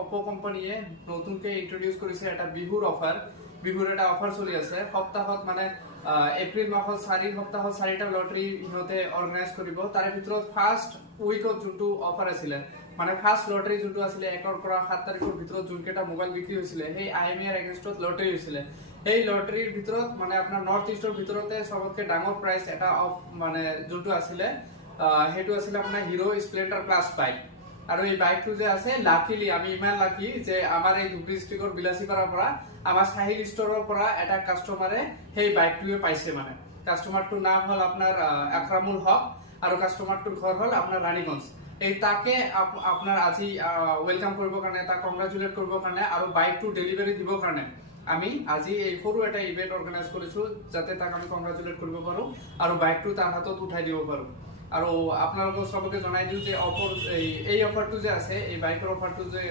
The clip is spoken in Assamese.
অপো কোম্পানিয়ে নতুনকে ইন্ট্ৰোডিউস কৰিছে এটা বিহুৰ এটা অফাৰ চলি আছে সপ্তাহত মানে এপ্ৰিল মাহত 4 সপ্তাহত 4টা লটাৰী ইহঁতে অৰ্গানাইজ কৰিব তাৰে ভিতৰত ফাৰ্ষ্ট উইকত যোনটো অফাৰ আছিলে মানে ফাৰ্ষ্ট লটাৰী যোনটো আছিলে 1 ৰ পৰা 7 তাৰিখৰ ভিতৰত যোনকেইটা মোবাইল বিক্ৰী হৈছিলে সেই আইএমইআৰ এগেইনষ্টত লটাৰী হৈছিলে এই লটাৰীৰ ভিতৰত মানে আপোনাৰ নৰ্থ ইষ্টৰ ভিতৰতে সবতকৈ ডাঙৰ প্ৰাইস এটা মানে যোনটো আছিলে হেতু আছিলে আপোনাৰ হিৰো স্প্লেন্ডাৰ প্লাস বাইক আৰু এই বাইকটো যে আছে লাকিলি আমি ইমান লাকি যে আমাৰ এই ধুবৰী ডিস্ট্ৰিক্টৰ বিলাসীপাৰাৰ পৰা আমাৰ সাহিল ষ্টৰৰ পৰা এটা কাস্টমাৰে সেই বাইকটোৱে পাইছে মানে কাস্টমাৰটোৰ নাম হল আপোনাৰ আকৰামুল হক আৰু কাস্টমাৰটোৰ ঘৰ হল আপোনাৰ ৰাণীগঞ্জ এই তাকে আপোনাৰ আজি ওয়েলকাম কৰিবৰ কাৰণে তাক কংগ্ৰাচুলেট কৰিবৰ কাৰণে আৰু বাইকটো ডেলিভাৰী দিবৰ কাৰণে আমি আজি এই সৰু এটা ইভেন্ট অৰ্গানাইজ কৰিছো যাতে তাক আমি কংগ্ৰাচুলেট কৰিব পাৰো আৰু বাইকটো তাৰ হাতত উঠাই দিব পাৰো আৰু আপোনালোকক সবকে জনাই দিও যে অফাৰ এই অফাৰটো যে আছে এই বাইকৰ অফাৰটো যে